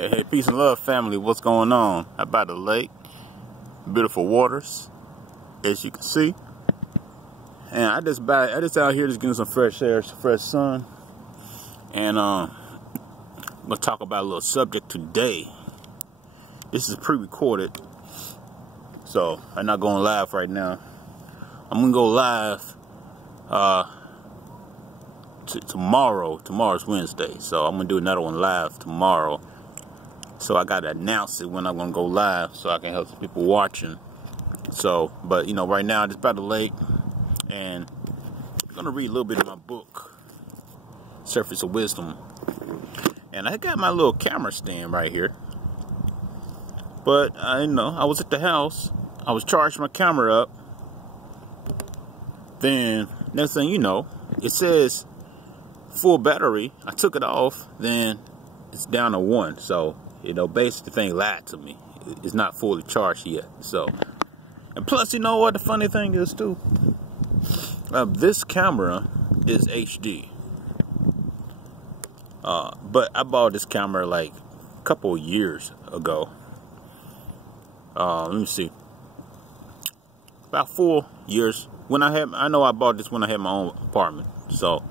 Hey, peace and love, family. What's going on? How about the lake? Beautiful waters, as you can see. And I just out here just getting some fresh air, some fresh sun. And I'm gonna talk about a little subject today. This is pre-recorded, so I'm not going live right now. I'm gonna go live tomorrow. Tomorrow's Wednesday, so I'm gonna do another one live tomorrow. So I gotta announce it when I'm gonna go live, so I can help some people watching. So, but you know, right now I'm just by the lake, and I'm gonna read a little bit of my book, Serpents of Wisdom. And I got my little camera stand right here. But I was at the house. I was charging my camera up. Then next thing you know, it says full battery. I took it off. Then it's down to 1. So basically the thing lied to me. It's not fully charged yet. So, and plus, you know what the funny thing is too? This camera is HD. But I bought this camera like a couple of years ago. Let me see. About 4 years. I know I bought this when I had my own apartment. So,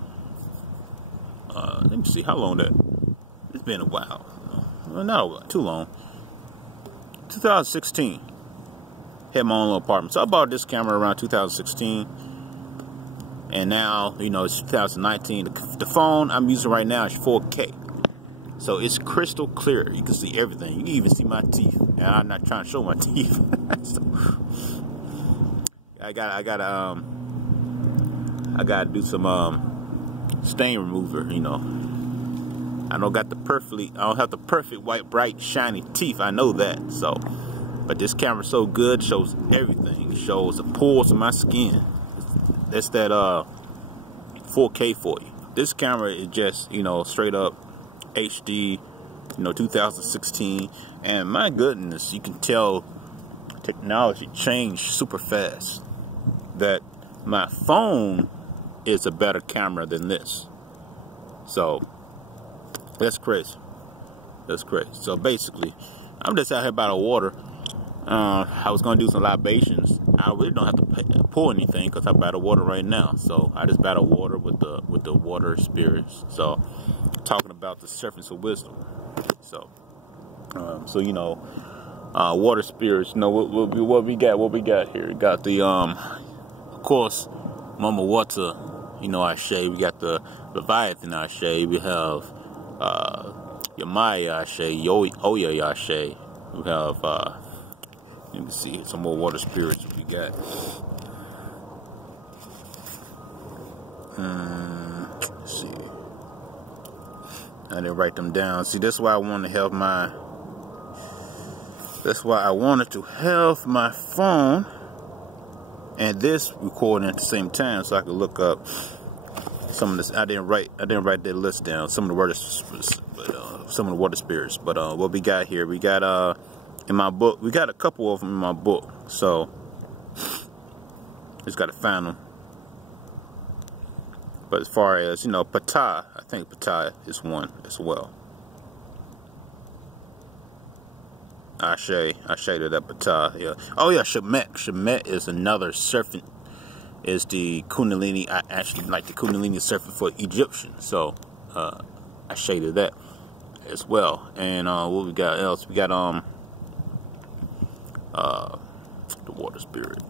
let me see how long that. It's been a while. Well, not too long. 2016. Had my own little apartment. So I bought this camera around 2016. And now, it's 2019. The phone I'm using right now is 4K. So it's crystal clear. You can see everything. You can even see my teeth. And I'm not trying to show my teeth. So, I gotta do some stain remover, I don't have the perfect white, bright, shiny teeth. I know that. So, but this camera's so good, shows everything. It shows the pores of my skin. That's that 4K for you. This camera is just, straight up HD, 2016. And my goodness, you can tell technology changed super fast. That my phone is a better camera than this. So that's crazy. That's crazy. So basically, I'm just out here by the water. I was gonna do some libations. I really don't have to pour anything because I'm by the water right now. So I just by the water with the water spirits. So talking about the serpents of wisdom. So water spirits. What we got here? We got the of course, Mama Water. Ashe. We got the Leviathan Ashe. We have Yamaya Ashe. Oya Ashe. We have let me see some more water spirits we got. Let's see. I didn't write them down. See, that's why I wanted to have my. That's why I wanted to have my phone and this recording at the same time, so I could look up some of this. I didn't write that list down. Some of the water spirits. But what we got here? We got in my book. We got a couple of them in my book. So just got to find them. But as far as Ptah, I think Ptah is one as well. Ashe to that Ptah, yeah. Oh yeah, Shemet. Shemet is another serpent. Is the Kundalini? I actually like the Kundalini serpent for Egyptian. So Ashe to that as well. And what we got else? We got the water spirit.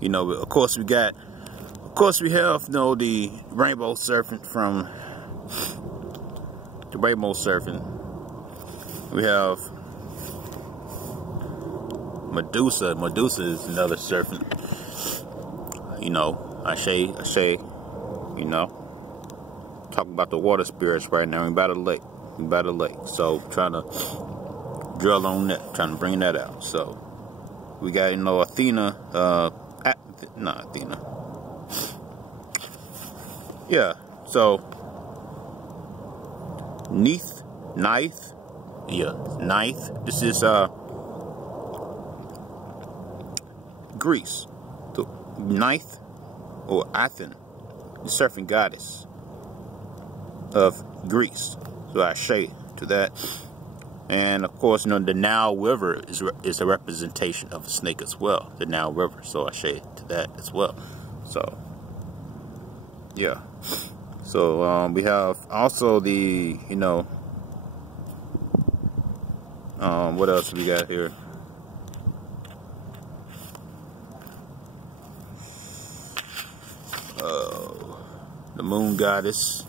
Of course we have the rainbow serpent from the rainbow serpent. We have Medusa. Medusa is another serpent. Ashe. Talking about the water spirits right now. We're by the lake. So trying to drill on that, trying to bring that out. So we got Athena. Not Athena. Yeah, so Ninth. This is Greece. The ninth or Athens. serpent goddess of Greece. So I say to that. And of course, you know, the Nile River is a representation of a snake as well. The Nile River. So I say to that as well. So yeah. So we have also the, you know, what else we got here? The moon goddess.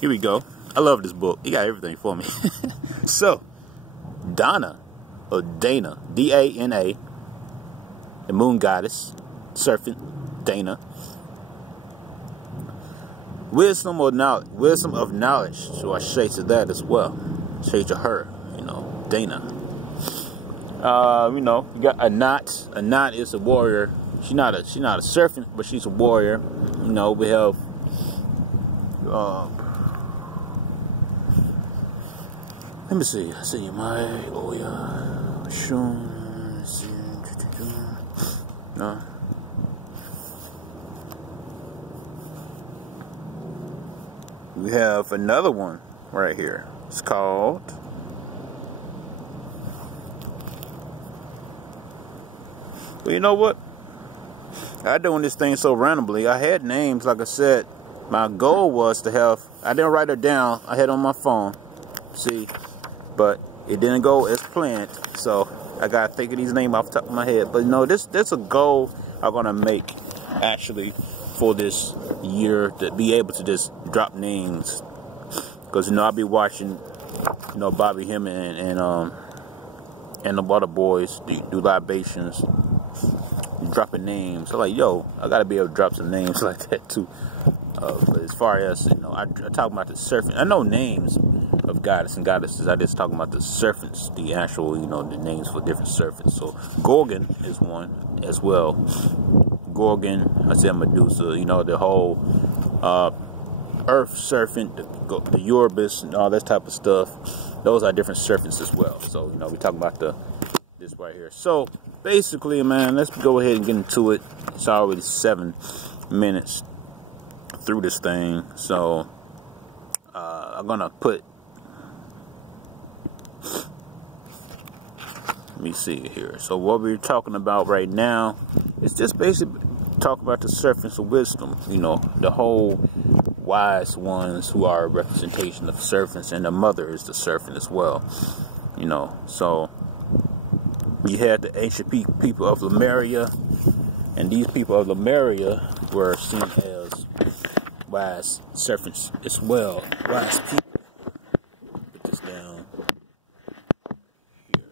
Here we go. I love this book. He got everything for me. So, Dana, or Dana, D-A-N-A, the moon goddess, serpent, Dana. Wisdom of knowledge. So I say to that as well. Say to her, you know, Dana. You know, you got Anat. Anat is a warrior. She's not a serpent, but she's a warrior. You know, we have let me see. I see my no. We have another one right here. It's called well, you know what? I doing this thing so randomly. I had names, like I said. My goal was to have, I didn't write it down. I had it on my phone. See, but it didn't go as planned. So I gotta think of these names off the top of my head. But no, that's a goal I'm gonna make actually for this year, to be able to just drop names. Because you know I'll be watching, you know, Bobby Hemming and the Water Boys do libations, dropping names. So like, yo, I gotta be able to drop some names like that too. But as far as, you know, I talk about the serpent. I know names of goddess and goddesses. I just talking about the serpents, the actual, you know, the names for different serpents. So Gorgon is one as well. Gorgon, I said Medusa. You know, the whole Earth serpent, the Uranus, and all that type of stuff. Those are different serpents as well. So you know, we talking about this right here. So basically, man, let's go ahead and get into it. It's already 7 minutes through this thing, so I'm gonna put, let me see here. So what we're talking about right now is just basically talk about the serpents of wisdom, you know, the whole wise ones who are a representation of serpents, and the mother is the serpent as well, you know. So you had the ancient people of Lemuria, and these people of Lemuria were seen as wise serpents as well. Wise people. Put this down here.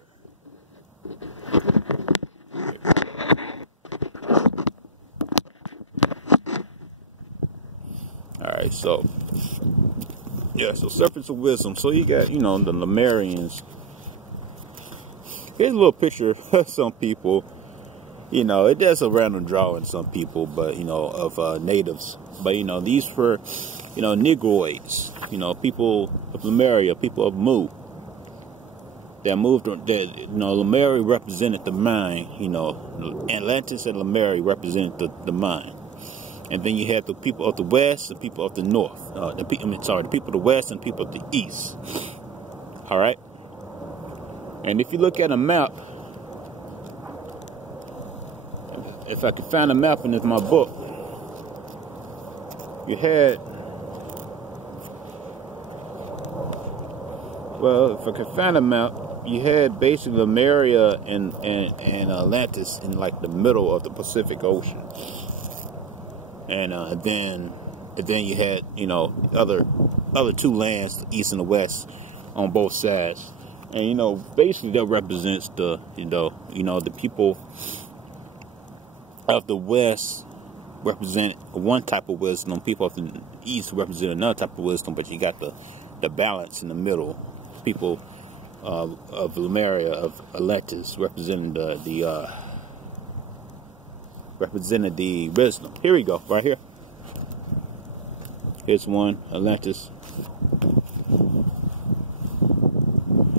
Alright, so yeah, so serpents of wisdom. So you got, you know, the Lumerians. Here's a little picture of some people. You know, it does a random drawing, some people, but you know, of natives. But you know, these were, you know, Negroids. You know, people of Lemuria, people of Mu. That moved. That, you know, Lemuria represented the mind. You know, Atlantis and Lemuria represented the mind. And then you had the people of the west and people of the north. The people of the west and people of the east. All right. And if you look at a map, if I could find a map in my book, you had, well, if I could find a map, you had basically Lemuria and Atlantis in like the middle of the Pacific Ocean, and then you had, you know, other two lands, the east and the west, on both sides. And you know, basically that represents the, you know, the people of the west represent one type of wisdom, people of the east represent another type of wisdom, but you got the balance in the middle. People of Lemuria, of Atlantis, representing represented the wisdom. Here we go, right here. Here's one, Atlantis.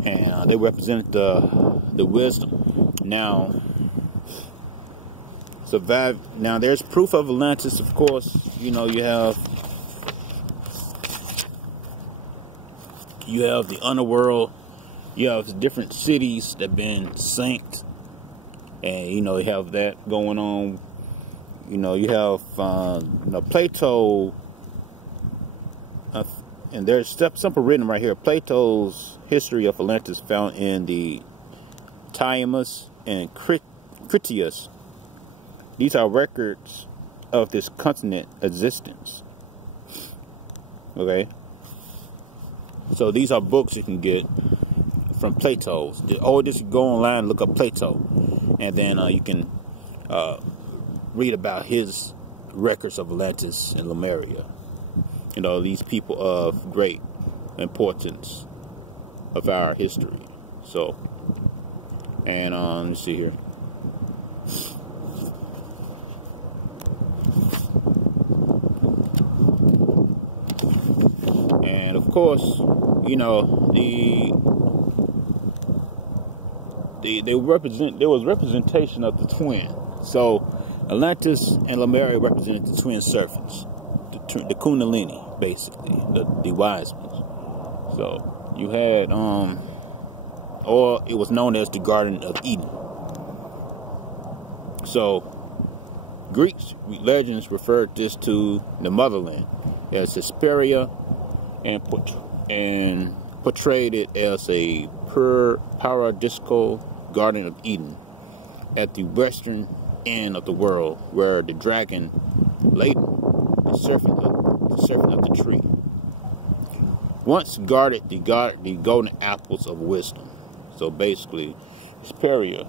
And they represent the wisdom. Now, survived. Now there's proof of Atlantis, of course. You know, you have the underworld. You have different cities that have been sank, and you know, you have that going on. You know, you have Plato, and there's something written right here. Plato's history of Atlantis found in the Timaeus and Critias. These are records of this continent existence. Okay, so these are books you can get from Plato's. Or just go online and look up Plato, and then you can read about his records of Atlantis and Lemuria. You know, these people of great importance of our history. So, and let's see here. And of course, you know, there was representation of the twin. So Atlantis and Lemuria represented the twin serpents, the Kundalini, basically, the wise ones. So you had or it was known as the Garden of Eden. So Greek legends referred this to the motherland as Hesperia, and portrayed it as a pure paradisical Garden of Eden at the western end of the world, where the dragon laden, the serpent of the tree, once guarded the golden apples of wisdom. So basically, Hesperia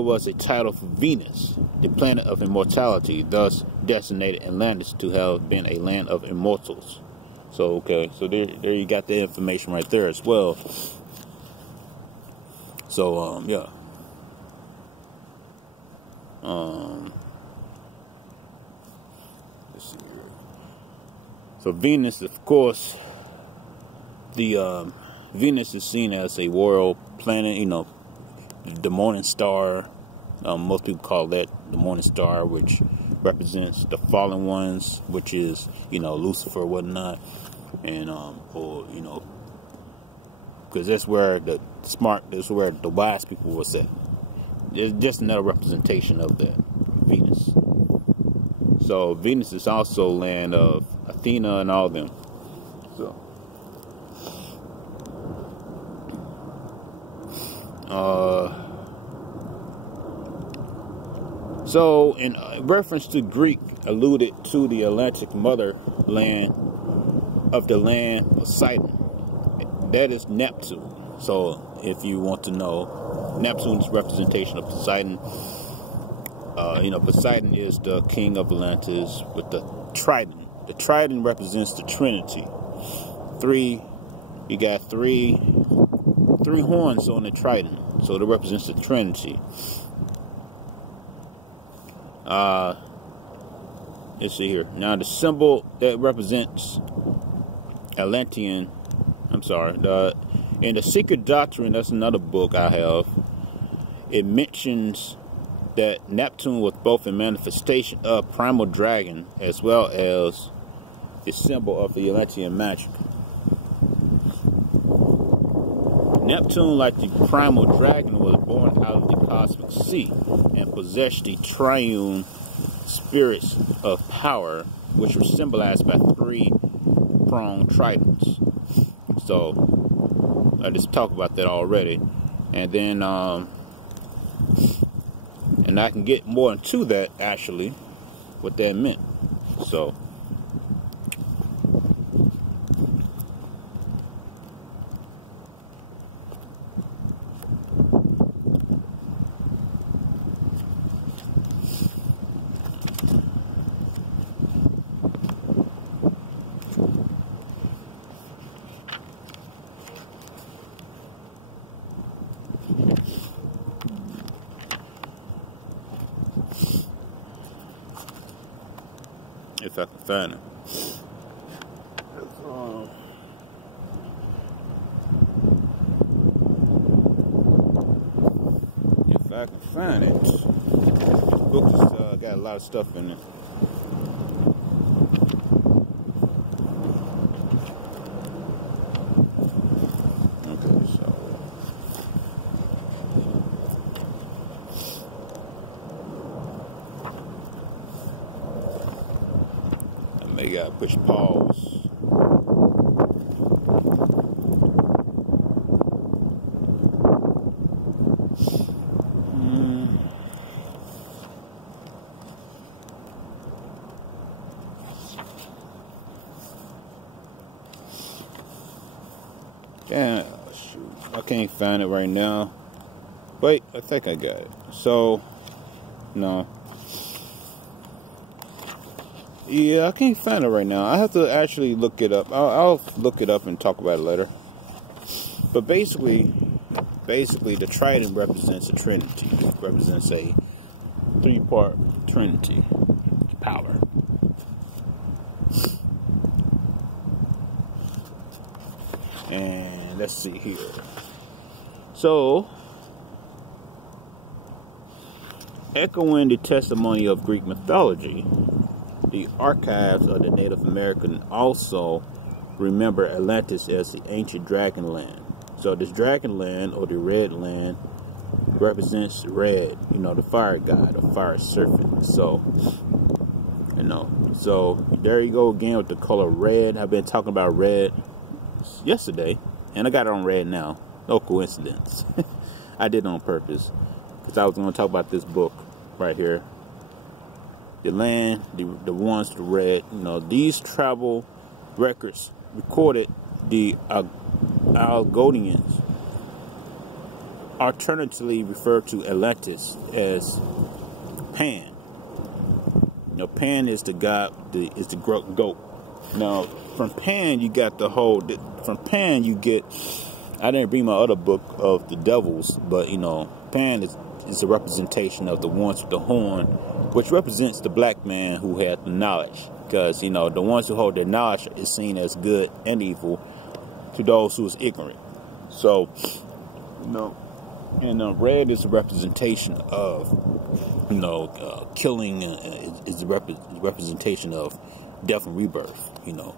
was a title for Venus, the planet of immortality, thus designated Atlantis to have been a land of immortals. So okay, so there you got the information right there as well. So yeah. Let's see here. So Venus, of course, Venus is seen as a royal planet. You know, the morning star. Most people call that the morning star, which represents the fallen ones, which is, you know, Lucifer, whatnot, and or, you know, because that's where that's where the wise people were set. It's just another representation of that Venus. So Venus is also land of Athena and all them. So in reference to Greek, alluded to the Atlantic motherland of the land Poseidon. That is Neptune. So if you want to know, Neptune's representation of Poseidon. You know, Poseidon is the king of Atlantis with the trident. The trident represents the Trinity. You got three horns on the trident, so that represents the Trinity. Let's see here. Now the symbol that represents Atlantean, in the Secret Doctrine, that's another book I have, it mentions that Neptune was both a manifestation of primal dragon as well as the symbol of the Atlantean magic. Neptune, like the primal dragon, was born out of the cosmic sea and possessed the triune spirits of power, which were symbolized by three-pronged tridents. So I just talked about that already, and then and I can get more into that, actually, what that meant. So if I can find it. If I I can find it. This book has got a lot of stuff in it. Okay, so I may gotta push pause. Yeah, shoot, I can't find it right now. Wait, I think I got it. So, no. Yeah, I can't find it right now. I have to actually look it up. I'll look it up and talk about it later. But basically, the trident represents a trinity. It represents a three-part trinity power. And let's see here. So, echoing the testimony of Greek mythology, the archives of the Native American also remember Atlantis as the ancient dragon land. So this dragon land, or the red land, represents red, you know, the fire god, the fire serpent. So, you know, so there you go again with the color red. I've been talking about red yesterday, and I got it on red now. No coincidence. I did it on purpose, because I was going to talk about this book right here. The land, the ones to red, you know, these travel records recorded the Algonians alternatively refer to Atlantis as Pan. You know, Pan is the god, is the goat. Now, from Pan, you got the whole, from Pan, you get, I didn't bring my other book of the devils, but, you know, Pan is a representation of the ones with the horn, which represents the black man who had the knowledge. Because, you know, the ones who hold their knowledge is seen as good and evil to those who is ignorant. So, you know, and red is a representation of, you know, killing, is the representation of death and rebirth, you know,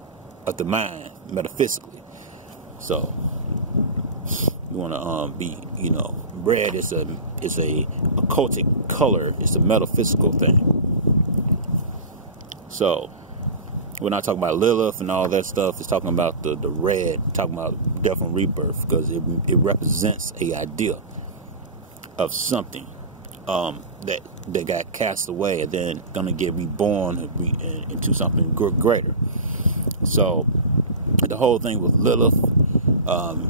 of the mind, metaphysically. So, you want to be, you know, red is a occultic color. It's a metaphysical thing. So, we're not talking about Lilith and all that stuff. It's talking about the red, talking about death and rebirth, because it represents a idea of something that got cast away and then gonna get reborn into something greater. So the whole thing with Lilith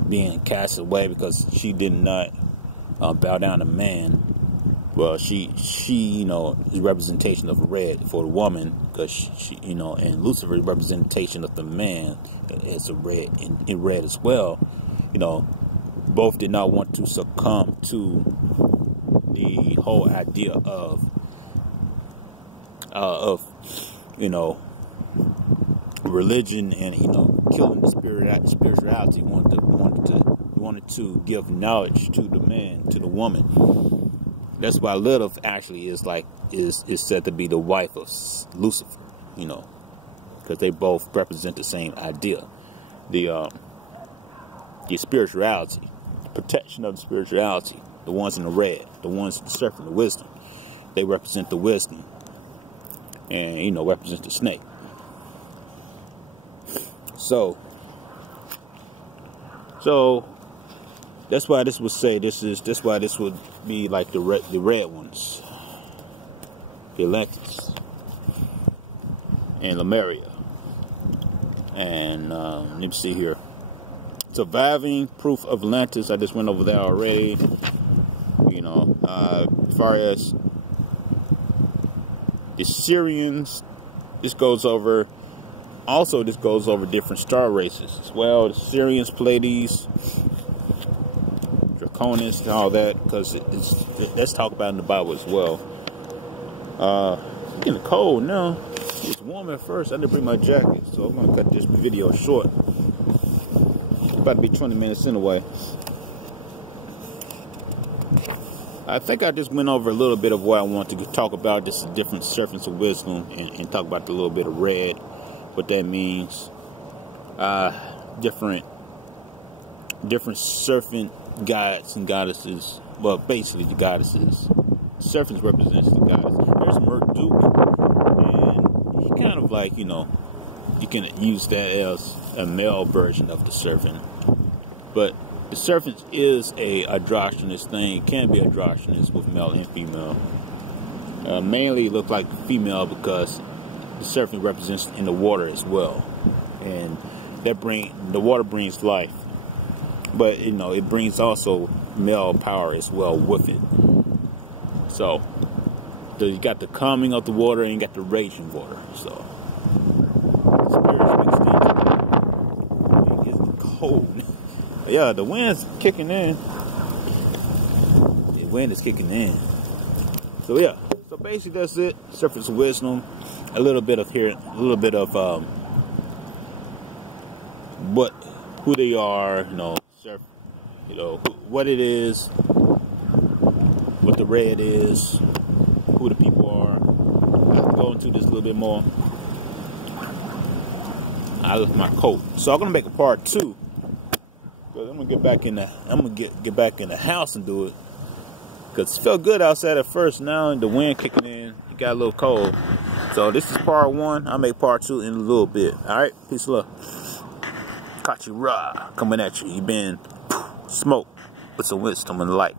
being cast away because she did not bow down to man. Well, she you know, is representation of red for the woman, because she, you know, and Lucifer's representation of the man is a red, in red as well. You know, both did not want to succumb to the whole idea of you know, religion and, you know, killing the spirituality. Wanted to give knowledge to the man, to the woman. That's why Lilith actually is said to be the wife of Lucifer, you know, because they both represent the same idea, the spirituality, the protection of the spirituality. The ones in the red, the ones in the serpent, the wisdom, they represent the wisdom, and, you know, represent the snake. So that's why this would say that's why this would be like the red ones, the Atlantis and Lemuria. And let me see here. Surviving proof of Atlantis. I just went over there already. You know, as far as the Syrians, this goes over. Also, this goes over different star races as well. The Syrians, Pleadians, Draconians, and all that, because that's talked about in the Bible as well. It's getting cold now. It's warm at first. I didn't bring my jacket, so I'm gonna cut this video short. It's about to be 20 minutes anyway. I think I just went over a little bit of what I want to talk about, just different serpents of wisdom, and talk about the little bit of red, what that means. Different serpent gods and goddesses. Well, basically the goddesses. Serpents represents the goddess. There's Marduk, and he kind of like, you know, you can use that as a male version of the serpent. But the serpent is a androgynous thing. It can be androgynous with male and female. Mainly look like female because the serpent represents in the water as well, and the water brings life. But you know, it brings also male power as well with it. So you got the calming of the water and you got the raging water. So spirits mixed in. It's cold. Yeah, the wind's kicking in. The wind is kicking in. So yeah. So basically that's it. Serpents of wisdom. A little bit of who they are, you know, what it is, what the red is, who the people are. I have to go into this a little bit more. I left my coat, so I'm gonna make a part 2. Cause I'm gonna get back in the house and do it. Cause it felt good outside at first. Now the wind kicking in, it got a little cold. So this is part 1. I'll make part 2 in a little bit. All right, peace and love. Caught you raw, coming at you. You been smoked with some wisdom and light.